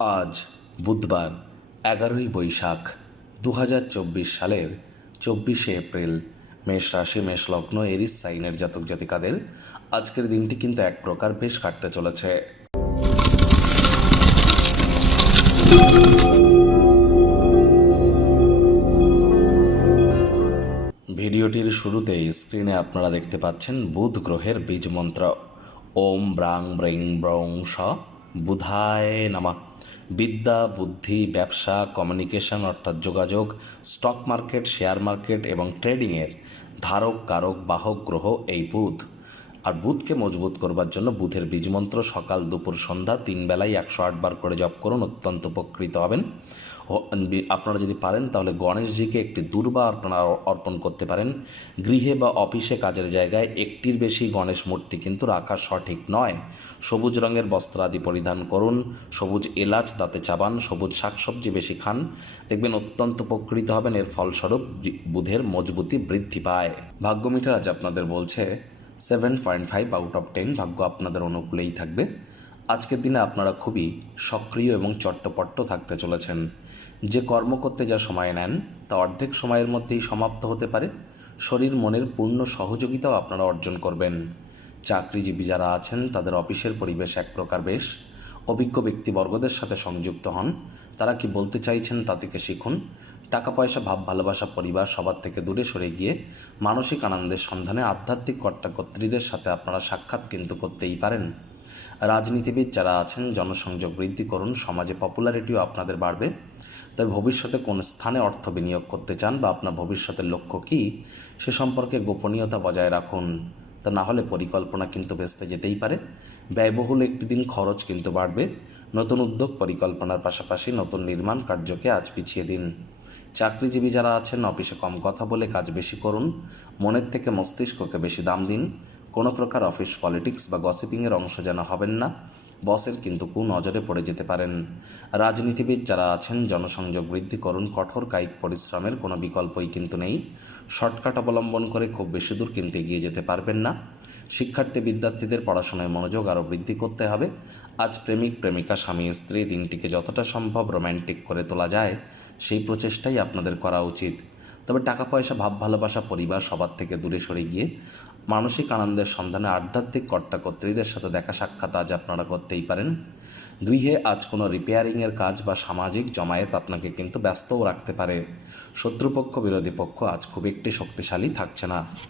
আজ বুধবার 11ই বৈশাখ 2024 সালের 24শে এপ্রিল। মেষ রাশি, মেষ লগ্ন, এরিস সাইনের জাতক জাতিকাদের আজকের দিনটি কিন্তু এক প্রকার বেশ কাটতে চলেছে। ভিডিওটির শুরুতেই স্ক্রিনে আপনারা দেখতে পাচ্ছেন বুধ গ্রহের বীজ মন্ত্র ওম ব্রাং ব্রিং ব্রং স বুধায় নমঃ। বিদ্যা, বুদ্ধি, ব্যবসা, কমিউনিকেশন অর্থাৎ যোগাযোগ, স্টক মার্কেট, শেয়ার মার্কেট এবং ট্রেডিংয়ের ধারক, কারক, বাহক গ্রহ এই বুধ। আর বুধকে মজবুত করবার জন্য বুধের বীজমন্ত্র সকাল, দুপুর, সন্ধ্যা 3 বেলায় 108 বার করে জপ করুন, অত্যন্ত উপকৃত হবেন। আপনারা যদি পারেন তাহলে গণেশজিকে একটি দূর্বা আপনারা অর্পণ করতে পারেন। গৃহে বা অফিসে, কাজের জায়গায় একটির বেশি গণেশ মূর্তি কিন্তু রাখা সঠিক নয়। সবুজ রঙের বস্ত্র আদি পরিধান করুন, সবুজ এলাচ দাঁতে চাবান, সবুজ শাকসবজি বেশি খান, দেখবেন অত্যন্ত উপকৃত হবেন। এর ফলস্বরূপ বুধের মজবুতি বৃদ্ধি পায়। ভাগ্য মিটার আজ আপনাদের বলছে 7.5 আউট অফ 10। ভাগ্য আপনাদের অনুকূলেই থাকবে। আজকের দিনে আপনারা খুবই সক্রিয় এবং চট্টপট্ট থাকতে চলেছেন। যে কর্ম করতে যা সময় নেন তা অর্ধেক সময়ের মধ্যেই সমাপ্ত হতে পারে। শরীর মনের পূর্ণ সহযোগিতাও আপনারা অর্জন করবেন। চাকরিজীবী যারা আছেন তাদের অফিসের পরিবেশ এক প্রকার বেশ। অভিজ্ঞ ব্যক্তিবর্গদের সাথে সংযুক্ত হন, তারা কি বলতে চাইছেন তা থেকে শিখুন। টাকা পয়সা, ভাব, ভালোবাসা, পরিবার সবার থেকে দূরে সরে গিয়ে মানসিক আনন্দের সন্ধানে আধ্যাত্মিক কর্তাকর্ত্রীদের সাথে আপনারা সাক্ষাৎ কিন্তু করতেই পারেন। রাজনীতিবিদ যারা আছেন জনসংযোগ বৃদ্ধি করুন, সমাজে পপুলারিটিও আপনাদের বাড়বে। তবে ভবিষ্যতে কোন স্থানে অর্থ বিনিয়োগ করতে চান বা আপনার ভবিষ্যতের লক্ষ্য কী সে সম্পর্কে গোপনীয়তা বজায় রাখুন, তা না হলে পরিকল্পনা কিন্তু ভেস্তে যেতেই পারে। ব্যয়বহুল একটি দিন, খরচ কিন্তু বাড়বে। নতুন উদ্যোগ পরিকল্পনার পাশাপাশি নতুন নির্মাণ কার্যকে আজ পিছিয়ে দিন। চাকরিজীবী যারা আছেন অফিসে কম কথা বলে কাজ বেশি করুন, মনের থেকে মস্তিষ্ককে বেশি দাম দিন। কোনো প্রকার অফিস পলিটিক্স বা গসিপিংয়ের অংশ যেন হবেন না, বসের কিন্তু কুনজরে পড়ে যেতে পারেন। রাজনীতিবিদ যারা আছেন জনসংযোগ বৃদ্ধি করুন, কঠোর কায়িক পরিশ্রমের কোনো বিকল্পই কিন্তু নেই। শর্টকাট অবলম্বন করে খুব বেশি দূর কিন্তু এগিয়ে যেতে পারবেন না। শিক্ষার্থী বিদ্যার্থীদের পড়াশোনায় মনোযোগ আরও বৃদ্ধি করতে হবে। আজ প্রেমিক প্রেমিকা, স্বামী স্ত্রী দিনটিকে যতটা সম্ভব রোম্যান্টিক করে তোলা যায় সেই প্রচেষ্টাই আপনাদের করা উচিত। তবে টাকা পয়সা, ভাব, ভালোবাসা, পরিবার সবার থেকে দূরে সরে গিয়ে মানসিক আনন্দের সন্ধানে আধ্যাত্মিক কর্তাকর্ত্রীদের সাথে দেখা সাক্ষাৎ আজ আপনারা করতেই পারেন। গৃহে আজ কোনো রিপেয়ারিংয়ের কাজ বা সামাজিক জমায়েত আপনাকে কিন্তু ব্যস্তও রাখতে পারে। শত্রুপক্ষ, বিরোধী পক্ষ আজ খুব একটি শক্তিশালী থাকছে না।